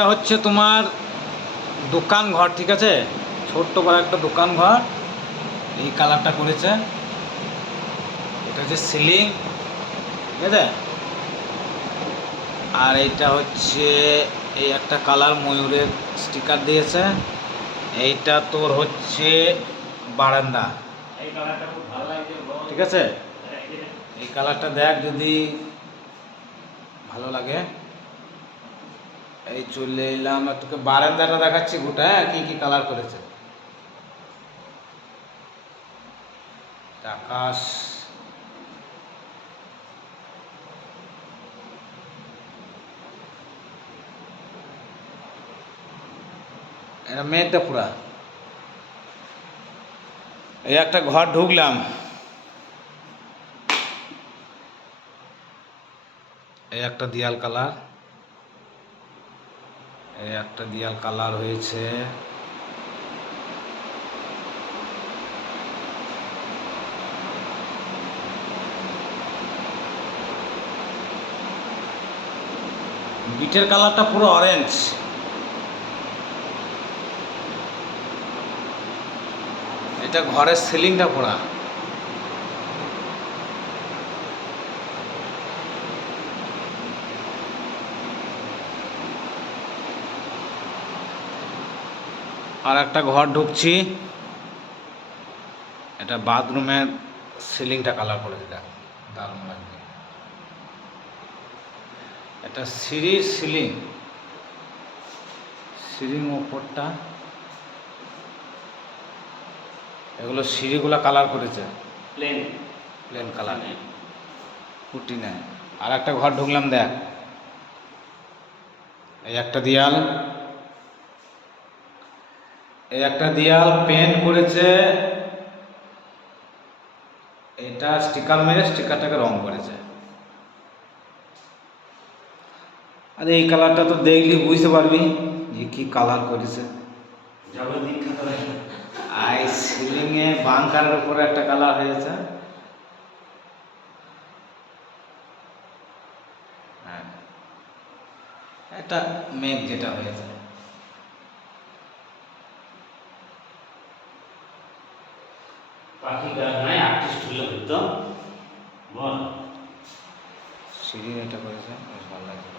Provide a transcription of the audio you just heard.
এটা হচ্ছে তোমার দোকান ঘর, ঠিক আছে, ছোট্ট বড় একটা দোকান ঘর। এই কালারটা করেছে, এটা হচ্ছে সিলিং, ঠিক আছে। আর এইটা হচ্ছে এই একটা কালার ময়ূরের স্টিকার দিয়েছে। এইটা তোর হচ্ছে বারান্দা। এই কালারটা খুব ভালো লাগছে, ঠিক আছে। এই কালারটা দেখ যদি ভালো লাগে। এই চলে এলাম, তোকে বারান্দাটা দেখাচ্ছি গোটা, হ্যাঁ, কি কি কালার করেছে। আকাশ, এটা মেঘটা পুরা। এই একটা ঘর ঢুকলাম, এই একটা দেয়াল কালার, এই একটা দেয়াল কালার হয়েছে। বিটের কালারটা পুরো অরেঞ্জ। এটা ঘরের সিলিংটা পোড়া। আর একটা ঘর ঢুকছি, এটা বাথরুমের সিলিংটা কালার করে দিলাম, দারুণ লাগবে। এটা সিঁড়ির সিলিং, সিঁড়ির ওপরটা, এগুলো সিঁড়িগুলো কালার করেছে প্লেন প্লেন কালার, পুটি নেয়। আর একটা ঘর ঢুকলাম, দেখ, এই একটা দেয়াল, এই একটা দেয়াল পেন্ট করেছে। এটা স্টিকার মেরে স্টিকারটাকে রং করেছে। আর এই কালারটা তো দেখলি বুঝতে পারবি যে কি কালার করেছে। আর সিলিংয়ে বাঙ্কারের উপরে একটা কালার হয়েছে। হ্যাঁ, এটা মেঘ যেটা হয়েছে। পাখি গাছ নাই, আর্টিস্ট হলে হইতো বল। সিঁড়ি এটা করেছে, বেশ ভালো লাগছে।